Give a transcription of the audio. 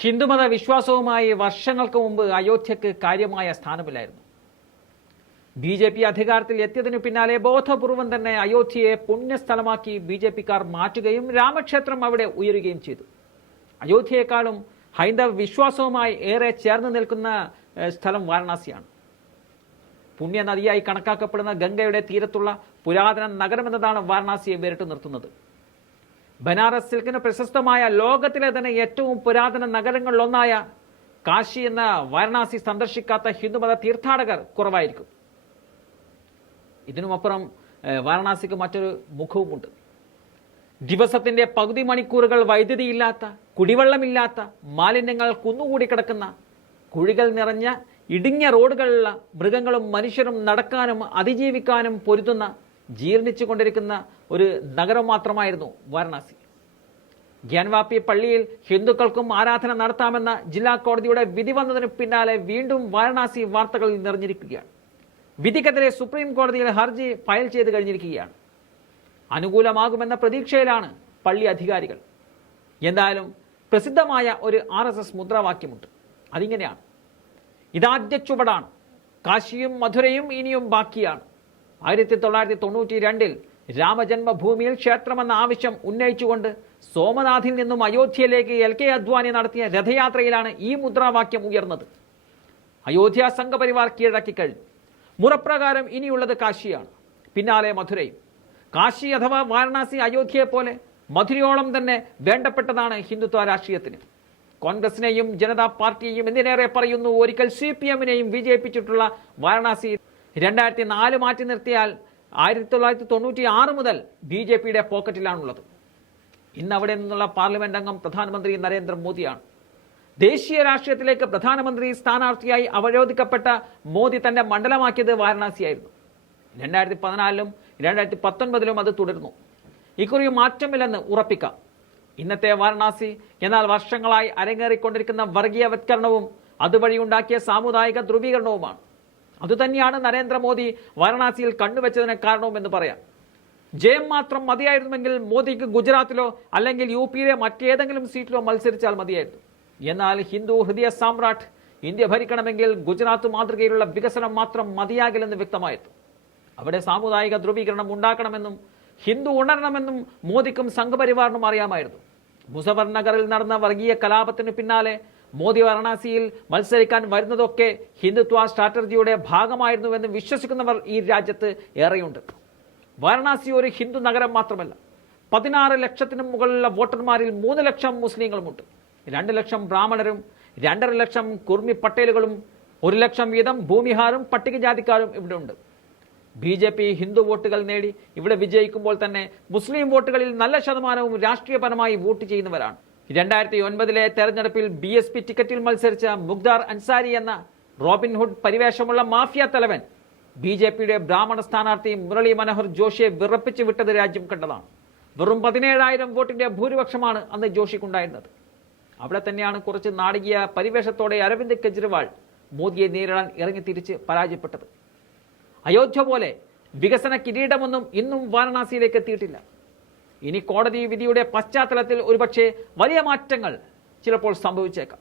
ഹിന്ദുമത വിശ്വാസവുമായി വർഷങ്ങൾക്ക് മുമ്പ് അയോധ്യക്ക് കാര്യമായ സ്ഥാനമില്ലായിരുന്നു. BJP അധികാരത്തിൽ എത്തിയതിനു പിന്നാലെ ബോധപൂർവം തന്നെ അയോധ്യയെ പുണ്യസ്ഥലമാക്കി BJPക്കാർ മാറ്റുകയും രാമക്ഷേത്രം അവിടെ ഉയരുകയും ചെയ്തു. അയോധ്യയെക്കാളും ഹൈന്ദവ വിശ്വാസവുമായി ഏറെ ചേർന്ന് നിൽക്കുന്ന സ്ഥലം വാരണാസിയാണ്. പുണ്യനദിയായി കണക്കാക്കപ്പെടുന്ന ഗംഗയുടെ തീരത്തുള്ള പുരാതന നഗരമെന്നതാണ് വാരണാസിയെ വേറിട്ട് നിർത്തുന്നത്. ബനാറസ് സിൽക്കിന് പ്രശസ്തമായ ലോകത്തിലെ തന്നെ ഏറ്റവും പുരാതന നഗരങ്ങളിലൊന്നായ കാശി എന്ന വാരണാസി സന്ദർശിക്കാത്ത ഹിന്ദുമത തീർത്ഥാടകർ കുറവായിരിക്കും. ഇതിനുമപ്പുറം വാരണാസിക്ക് മറ്റൊരു മുഖവുമുണ്ട്. ദിവസത്തിന്റെ പകുതി മണിക്കൂറുകൾ വൈദ്യുതിയില്ലാത്ത, കുടിവെള്ളമില്ലാത്ത, മാലിന്യങ്ങൾ കുന്നുകൂടി കിടക്കുന്ന, കുഴികൾ നിറഞ്ഞ ഇടുങ്ങിയ റോഡുകളുള്ള, മൃഗങ്ങളും മനുഷ്യരും നടക്കാനും അതിജീവിക്കാനും പൊരുതുന്ന, ജീർണിച്ചുകൊണ്ടിരിക്കുന്ന ഒരു നഗരം മാത്രമായിരുന്നു വാരണാസി. ഗ്യാൻവാപ്പി പള്ളിയിൽ ഹിന്ദുക്കൾക്കും ആരാധന നടത്താമെന്ന ജില്ലാ കോടതിയുടെ വിധി വന്നതിന് പിന്നാലെ വീണ്ടും വാരണാസി വാർത്തകളിൽ നിറഞ്ഞിരിക്കുകയാണ്. വിധിക്കെതിരെ സുപ്രീം കോടതിയിൽ ഹർജി ഫയൽ ചെയ്ത് കഴിഞ്ഞിരിക്കുകയാണ്. അനുകൂലമാകുമെന്ന പ്രതീക്ഷയിലാണ് പള്ളി അധികാരികൾ. എന്തായാലും പ്രസിദ്ധമായ ഒരു RSS മുദ്രാവാക്യമുണ്ട്. അതിങ്ങനെയാണ്: ഇതാദ്യ ചുവടാണ്, കാശിയും മധുരയും ഇനിയും ബാക്കിയാണ്. 1992 രാമജന്മഭൂമിയിൽ ക്ഷേത്രമെന്ന ആവശ്യം ഉന്നയിച്ചുകൊണ്ട് സോമനാഥിൽ നിന്നും അയോധ്യയിലേക്ക് LK അദ്വാനി നടത്തിയ രഥയാത്രയിലാണ് ഈ മുദ്രാവാക്യം ഉയർന്നത്. അയോധ്യ സംഘപരിവാർ കീഴടക്കി കഴിഞ്ഞു. മുറപ്രകാരം ഇനിയുള്ളത് കാശിയാണ്, പിന്നാലെ മധുരയും. കാശി അഥവാ വാരണാസി അയോധ്യയെ പോലെ മധുരയോളം തന്നെ വേണ്ടപ്പെട്ടതാണ് ഹിന്ദുത്വ രാഷ്ട്രീയത്തിന്. കോൺഗ്രസിനെയും ജനതാ പാർട്ടിയെയും എന്തിനേറെ പറയുന്നു ഒരിക്കൽ CPM-നെയും വിജയിപ്പിച്ചിട്ടുള്ള വാരണാസി 2004 മാറ്റി നിർത്തിയാൽ 1996 മുതൽ BJPയുടെ പോക്കറ്റിലാണുള്ളത്. ഇന്ന് അവിടെ നിന്നുള്ള പാർലമെന്റ് അംഗം പ്രധാനമന്ത്രി നരേന്ദ്രമോദിയാണ്. ദേശീയ രാഷ്ട്രീയത്തിലേക്ക് പ്രധാനമന്ത്രി സ്ഥാനാർത്ഥിയായി അവരോധിക്കപ്പെട്ട മോദി തന്റെ മണ്ഡലമാക്കിയത് വാരണാസിയായിരുന്നു. 2014-ലും 2019-ലും അത് തുടർന്നു. ഇക്കുറി മാറ്റമില്ലെന്ന് ഉറപ്പിക്കാം. ഇന്നത്തെ വാരണാസി എന്നാൽ വർഷങ്ങളായി അരങ്ങേറിക്കൊണ്ടിരിക്കുന്ന വർഗീയവത്കരണവും അതുവഴിയുണ്ടാക്കിയ സാമുദായിക ധ്രുവീകരണവുമാണ്. അതുതന്നെയാണ് നരേന്ദ്രമോദി വാരണാസിയിൽ കണ്ണുവെച്ചതിന് കാരണവുമെന്ന് പറയാം. ജയം മാത്രം മതിയായിരുന്നുവെങ്കിൽ മോദിക്ക് ഗുജറാത്തിലോ അല്ലെങ്കിൽ UPയിലെ മറ്റേതെങ്കിലും സീറ്റിലോ മത്സരിച്ചാൽ മതിയായിരുന്നു. എന്നാൽ ഹിന്ദു ഹൃദയ സാമ്രാട്ട് ഇന്ത്യ ഭരിക്കണമെങ്കിൽ ഗുജറാത്ത് മാതൃകയിലുള്ള വികസനം മാത്രം മതിയാകില്ലെന്ന് വ്യക്തമായിരുന്നു. അവിടെ സാമുദായിക ധ്രുവീകരണം ഉണ്ടാക്കണമെന്നും ഹിന്ദു ഉണരണമെന്നും മോദിക്കും സംഘപരിവാറിനും അറിയാമായിരുന്നു. മുസഫർ നഗറിൽ നടന്ന വർഗീയ കലാപത്തിന് പിന്നാലെ മോദി വാരണാസിയിൽ മത്സരിക്കാൻ വരുന്നതൊക്കെ ഹിന്ദുത്വ സ്ട്രാറ്റജിയുടെ ഭാഗമായിരുന്നുവെന്ന് വിശ്വസിക്കുന്നവർ ഈ രാജ്യത്ത് ഏറെയുണ്ട്. വാരണാസി ഒരു ഹിന്ദു നഗരം മാത്രമല്ല. 16 ലക്ഷത്തിനും മുകളിലുള്ള വോട്ടർമാരിൽ 3 ലക്ഷം മുസ്ലിങ്ങളുമുണ്ട്. 2 ലക്ഷം ബ്രാഹ്മണരും 2.5 ലക്ഷം കുർമി പട്ടേലുകളും 1 ലക്ഷം വീതം ഭൂമിഹാരും പട്ടികജാതിക്കാരും ഇവിടെ ഉണ്ട്. BJP ഹിന്ദു വോട്ടുകൾ നേടി ഇവിടെ വിജയിക്കുമ്പോൾ തന്നെ മുസ്ലിം വോട്ടുകളിൽ നല്ല ശതമാനവും രാഷ്ട്രീയപരമായി വോട്ട് ചെയ്യുന്നവരാണ്. 2009-ലെ തെരഞ്ഞെടുപ്പിൽ BSP ടിക്കറ്റിൽ മത്സരിച്ച മുഖ്താർ അൻസാരി എന്ന റോബിൻഹുഡ് പരിവേഷമുള്ള മാഫിയ തലവൻ BJPയുടെ ബ്രാഹ്മണ സ്ഥാനാർത്ഥി മുരളി മനോഹർ ജോഷിയെ വിറപ്പിച്ച് വിട്ടത് രാജ്യം കണ്ടതാണ്. വെറും 17,000 വോട്ടിന്റെ ഭൂരിപക്ഷമാണ് അന്ന് ജോഷിക്കുണ്ടായിരുന്നത്. അവിടെ തന്നെയാണ് കുറച്ച് നാടകീയ പരിവേഷത്തോടെ അരവിന്ദ് കെജ്രിവാൾ മോദിയെ നേരിടാൻ ഇറങ്ങി തിരിച്ച് പരാജയപ്പെട്ടത്. അയോധ്യ പോലെ വികസന കിരീടമൊന്നും ഇന്നും വാരണാസിയിലേക്ക് എത്തിയിട്ടില്ല. ഇനി കോടതി വിധിയുടെ പശ്ചാത്തലത്തിൽ ഒരുപക്ഷെ വലിയ മാറ്റങ്ങൾ ചിലപ്പോൾ സംഭവിച്ചേക്കാം.